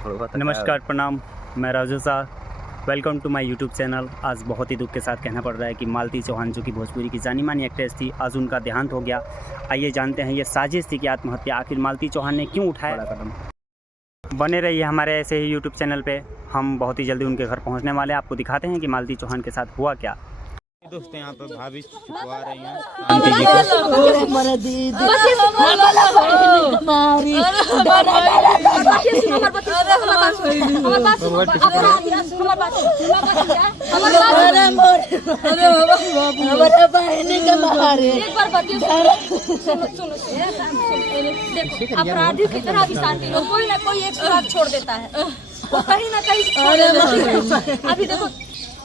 नमस्कार, प्रणाम। मैं Raju Shah. Welcome to my YouTube channel. आज बहुत ही दुख के साथ कहना पड़ रहा है कि मालती चौहान जो कि भोजपुरी की जानी मानी एक्ट्रेस थी, आज उनका देहांत हो गया। आइए जानते हैं ये साजिश थी कि आत्महत्या, आखिर मालती चौहान ने क्यों उठाया बड़ा कदम। बने रहिए हमारे ऐसे ही यूट्यूब चैनल पे। हम बहुत ही जल्दी उनके घर पहुंचने वाले हैं। आपको दिखाते हैं कि मालती चौहान के साथ हुआ क्या। दोस्तों यहाँ पे भाभी छुपवा रही हैं अपराधी की तरह भी शांति लो, कोई ना कोई एक सुराग छोड़ देता है, वो कहीं ना कहीं। अभी देखो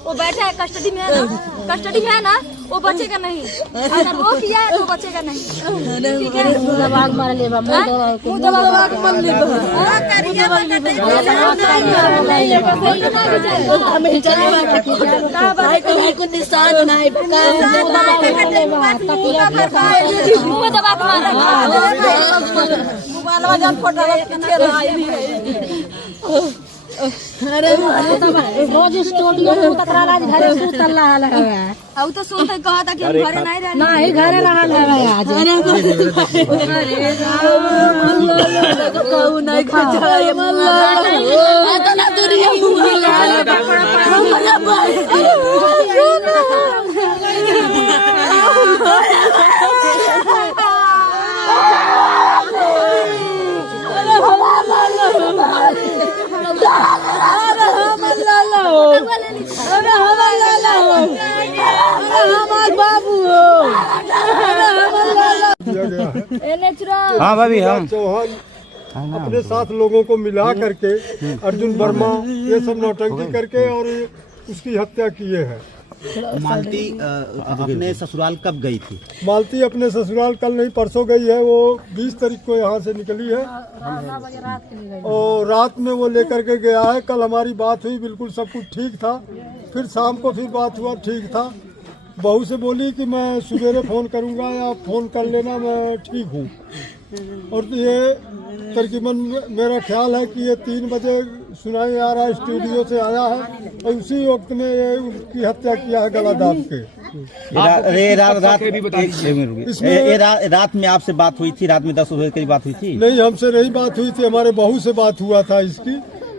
वो बैठा है कस्टडी में है ना, कस्टडी में है ना, वो बचेगा नहीं। अगर वो किया है तो बचेगा नहीं। ठीक है, दबाग मार ले बा, मुंह दबाग मार ले बा, करिया हमें चले बा भाई को निशान नहीं बका, मुंह दबाग मार मोबाइल में जान फोटो के रहा। अरे रोज स्टूडियो में तकरार आज घरे सुतल रहा है। अब तो सुनते कहा था कि हम घरे नहीं रहना, नहीं घरे रहल है आज। अरे कहू नहीं खचा ये मल्ला इतना दूरिया हाँ भाभी, हम चौहान अपने साथ लोगों को मिला करके अर्जुन वर्मा ये सब नौटंकी करके और उसकी हत्या किए हैं। मालती अपने ससुराल कब गई थी? मालती अपने ससुराल कल नहीं परसों गई है। वो 20 तारीख को यहाँ से निकली है और रात में वो लेकर के गया है। कल हमारी बात हुई, बिल्कुल सब कुछ ठीक था। फिर शाम को फिर बात हुआ, ठीक था। बहू से बोली कि मैं सवेरे फ़ोन करूँगा या फ़ोन कर लेना, मैं ठीक हूँ। और ये तकरीबन मेरा ख्याल है कि ये 3 बजे सुनाई आ रहा है, स्टूडियो से आया है और उसी वक्त में ये उसकी हत्या किया है गला दाब के। रात में आपसे बात हुई थी? रात में 10 बजे की बात हुई थी? नहीं, हमसे नहीं बात हुई थी, हमारे बहू से बात हुआ था इसकी।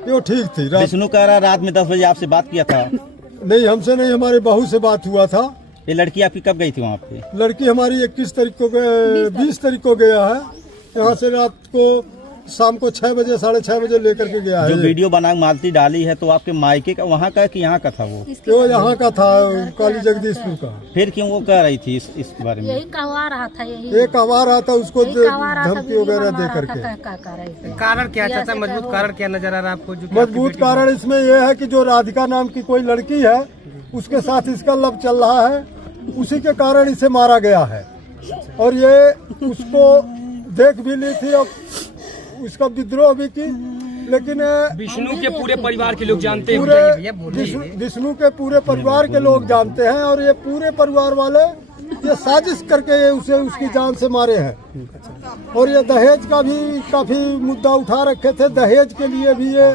वो ठीक थी। विष्णु कह रहा रात में 10 बजे आपसे बात किया था? नहीं, हमसे नहीं, हमारे बहू से बात हुआ था। ये लड़की आपकी कब गई थी वहाँ पे? लड़की हमारी 21 तारीख को 20 तारीख को गया है यहाँ से। रात को शाम को 6 बजे 6:30 बजे लेकर के गया है। जो वीडियो बना मालती डाली है तो आपके मायके का वहाँ का कि यहाँ का था? वो यहाँ का था, काली जगदीशपुर का। फिर क्यों वो कह रही थी इस बारे में? यही कहवा रहा था, ये कहवा रहा था उसको धमकी वगैरह दे करके। कारण क्या चाचा, मजबूत कारण क्या नजर आ रहा है आपको? मजबूत कारण इसमें यह है कि जो राधिका नाम की कोई लड़की है उसके साथ इसका लव चल रहा है, उसी के कारण इसे मारा गया है। और ये उसको देख भी ली थी और उसका विद्रोह भी की, लेकिन विष्णु के पूरे परिवार के लोग जानते हैं, विष्णु के पूरे परिवार के लोग जानते हैं। और ये पूरे परिवार वाले ये साजिश करके उसे उसकी जान से मारे हैं। और ये दहेज का भी काफी मुद्दा उठा रखे थे, दहेज के लिए भी ये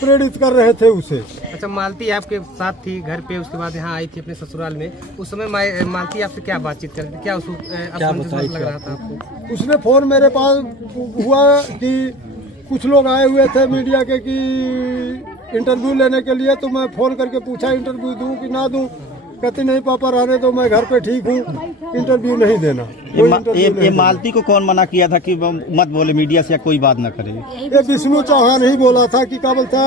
प्रेरित कर रहे थे उसे। अच्छा, मालती आपके साथ थी घर पे, उसके बाद यहाँ आई थी अपने ससुराल में। उस समय मालती आपसे क्या बातचीत कर रही थी? क्या असमंजस लग रहा था आपको? उसने फोन मेरे पास हुआ कि कुछ लोग आए हुए थे मीडिया के कि इंटरव्यू लेने के लिए, तो मैं फोन करके पूछा इंटरव्यू दूं कि ना दूं। कहती नहीं पापा रहने दो, मैं घर पे ठीक हूँ, इंटरव्यू नहीं देना। ये मालती को कौन मना किया था कि मत बोले मीडिया से या कोई बात न करे? ये विष्णु चौहान ही बोला था कि क्या बोलता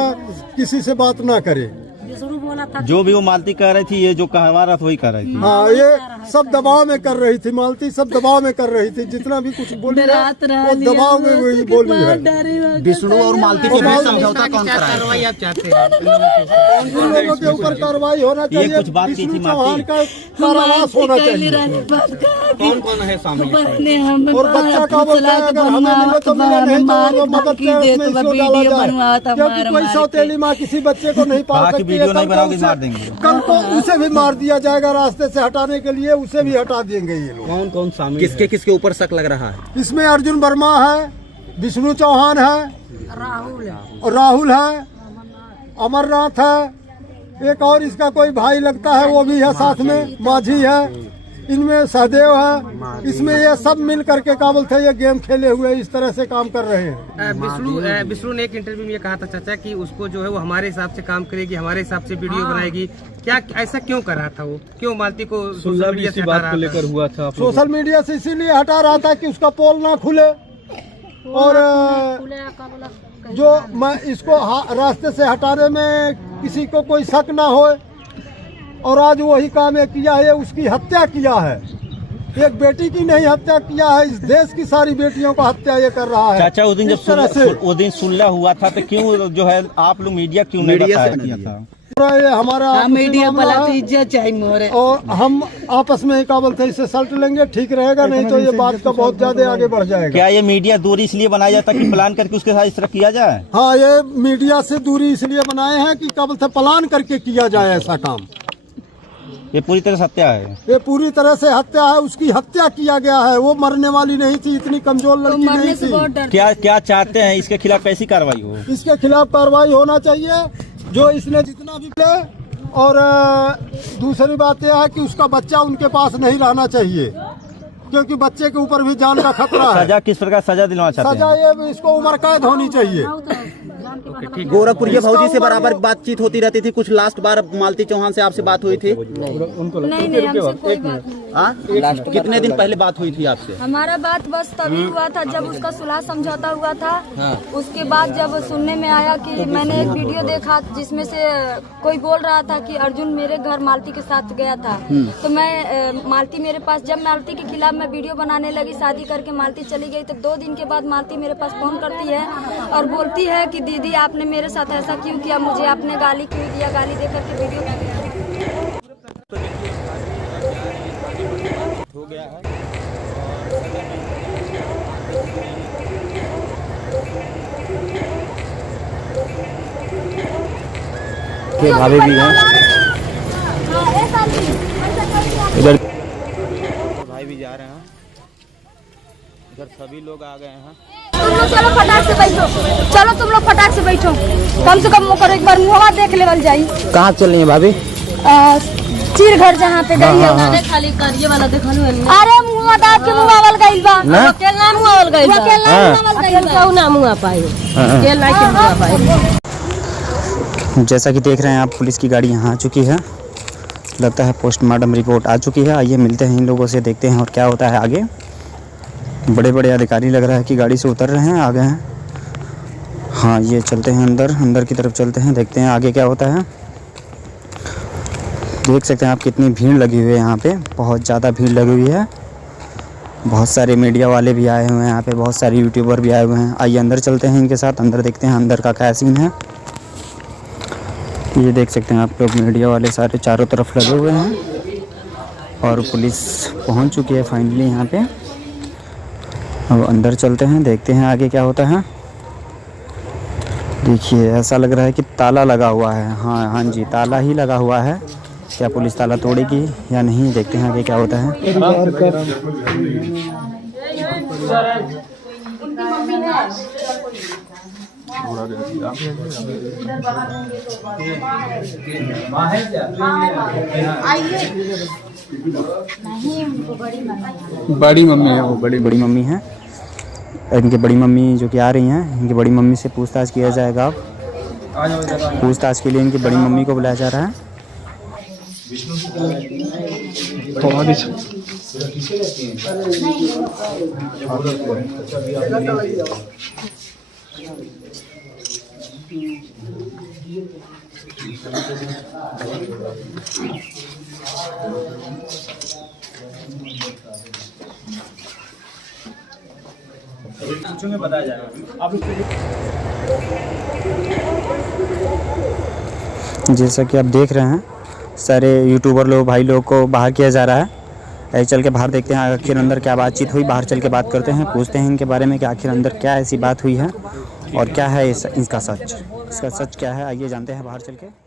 किसी से बात ना करे। जो भी वो मालती कह रही थी, ये जो कहवा रहा था वही कह रही थी। हाँ, ये सब दबाव में कर रही थी मालती, सब दबाव में कर रही थी। जितना भी कुछ बोली है वो दबाव में वही बोली है। विष्णु और मालती के बीच समझौता कौन करा है? कार्रवाई आप चाहते हैं उन लोगों के ऊपर कार्रवाई होना चाहिए। ये कुछ बात की थी विष्णु चौहान का कारावास होना चाहिए। कौन कौन है शामिल? और बच्चा का बोलता है अगर हमें मिले तो मिले, नहीं तो वो मदद के उसमें इसको डाला जाए, क्योंकि कोई सौतेली माँ किसी बच्चे को नहीं पाल सकती है। कल को उसे भी मार दिया जाएगा, रास्ते से हटाने के लिए उसे भी हटा देंगे ये लोग। कौन कौन शामिल? किसके किसके ऊपर शक लग रहा है? इसमें अर्जुन वर्मा है, विष्णु चौहान है, राहुल है, अमरनाथ है, एक और इसका कोई भाई लगता है वो भी है साथ में, माझी है, इनमें सहदेव है। इसमें ये सब मिल करके क्या बोलते हैं, ये गेम खेले हुए इस तरह से काम कर रहे हैं। विष्णु ने एक इंटरव्यू में ये कहा था चाचा कि उसको जो है वो हमारे हिसाब से काम करेगी, हमारे हिसाब से वीडियो बनाएगी। क्या ऐसा क्यों कर रहा था वो? क्यों मालती को सोशल मीडिया से हटा रहा था? लेकर हुआ था सोशल मीडिया से इसीलिए हटा रहा था कि उसका पोल ना खुले और जो मैं इसको रास्ते से हटाने में किसी को कोई शक ना हो। और आज वही काम ये किया है, उसकी हत्या किया है। एक बेटी की नहीं हत्या किया है, इस देश की सारी बेटियों का हत्या ये कर रहा है। चाचा उस दिन जब उस दिन सुलह हुआ था तो क्यों जो है आप लोग मीडिया क्यों नहीं किया था? ये हमारा मीडिया वाला तो इज्जत चाहिए मोरे, और हम आपस में ही क्या बोलते हैं इससे सल्ट लेंगे, ठीक रहेगा, नहीं तो ये बात का बहुत ज्यादा आगे बढ़ जाएगा। क्या ये मीडिया दूरी इसलिए बनाया जाता कि प्लान करके उसके साथ इस तरह किया जाए? हाँ, ये मीडिया से दूरी इसलिए बनाए हैं कि क्या बोलते हैं प्लान करके किया जाए ऐसा काम। ये पूरी तरह से हत्या है, ये पूरी तरह से हत्या है। उसकी हत्या किया गया है, वो मरने वाली नहीं थी, इतनी कमजोर लड़की नहीं थी। क्या चाहते हैं इसके खिलाफ कैसी कार्रवाई हो? इसके खिलाफ कार्रवाई होना चाहिए, जो इसने जितना भी ले। और दूसरी बात यह है कि उसका बच्चा उनके पास नहीं रहना चाहिए, क्योंकि बच्चे के ऊपर भी जान का खतरा है। सजा किस प्रकार सजा दिलवाना चाहते हैं? सजा ये इसको उम्र कैद होनी चाहिए। गोरखपुर ये भौजी से बराबर बातचीत होती रहती थी, कुछ लास्ट बार मालती चौहान से आपसे बात हुई थी? नहीं, हमसे कोई बात नहीं। कितने दिन पहले बात हुई थी आपसे? हमारा बात बस तभी हुआ था जब उसका सुलह समझौता हुआ था। उसके बाद जब सुनने में आया कि मैंने एक वीडियो देखा जिसमें से कोई बोल रहा था कि अर्जुन मेरे घर मालती के साथ गया था, तो मैं मालती मेरे पास, जब मालती के खिलाफ मैं वीडियो बनाने लगी, शादी करके मालती चली गई, तो 2 दिन के बाद मालती मेरे पास फोन करती है और बोलती है कि दीदी आपने मेरे साथ ऐसा क्यों किया, मुझे आपने गाली क्यों दिया, गाली देकर के वीडियो हो गया है। भाभी भी हैं इधर, भाई भी जा रहे हैं इधर, सभी लोग आ गए हैं। तुम लोग चलो फटाक से बैठो, चलो तुम लोग फटाक से बैठो, कम से कम मुकर एक बार मुँह देख लेवल जाई। कहाँ चल रही है भाभी? चीर घर जहाँ पे गई है, खाली करिए वाला देखा लो। अरे मुँह दाब के मुँह आवल गइल बा, वकील ना मुँह आवल गइल बा, वकील ना मुँह पाई, वकील ना के मुँह पाई। जैसा कि देख रहे हैं आप, पुलिस की गाड़ी यहाँ आ चुकी है, लगता है पोस्टमार्टम रिपोर्ट आ चुकी है। आइए मिलते हैं इन लोगों से, देखते हैं और क्या होता है आगे। बड़े बड़े अधिकारी लग रहा है कि गाड़ी से उतर रहे हैं, आ गए हैं। हाँ, ये चलते हैं अंदर की तरफ चलते हैं, देखते हैं आगे क्या होता है। देख सकते हैं आप कितनी भीड़ लगी हुई है यहाँ पे, बहुत ज़्यादा भीड़ लगी हुई है। बहुत सारे मीडिया वाले भी आए हुए हैं यहाँ पे, बहुत सारे यूट्यूबर भी आए हुए हैं। आइए अंदर चलते हैं इनके साथ, अंदर देखते हैं अंदर का क्या सीन है। ये देख सकते हैं आप लोग, मीडिया वाले सारे चारों तरफ लगे हुए हैं और पुलिस पहुंच चुकी है फाइनली यहाँ पे। अब अंदर चलते हैं, देखते हैं आगे क्या होता है। देखिए ऐसा लग रहा है कि ताला लगा हुआ है। हाँ जी, ताला ही लगा हुआ है। क्या पुलिस ताला तोड़ेगी या नहीं, देखते हैं आगे क्या होता है। बड़ी मम्मी है वो, बड़ी मम्मी है। इनकी बड़ी मम्मी जो कि आ रही हैं, इनकी बड़ी मम्मी से पूछताछ किया जाएगा। अब पूछताछ के लिए इनकी बड़ी मम्मी को बुलाया जा रहा है। बताया जा रहा है। जैसा कि आप देख रहे हैं, सारे यूट्यूबर लोग, भाई लोग को बाहर किया जा रहा है। ऐसे चल के बाहर देखते हैं आखिर अंदर क्या बातचीत हुई। बाहर चल के बात करते हैं, पूछते हैं इनके बारे में कि आखिर अंदर क्या ऐसी बात हुई है और क्या है इसका सच। इसका सच क्या है, आइए जानते हैं बाहर चल के।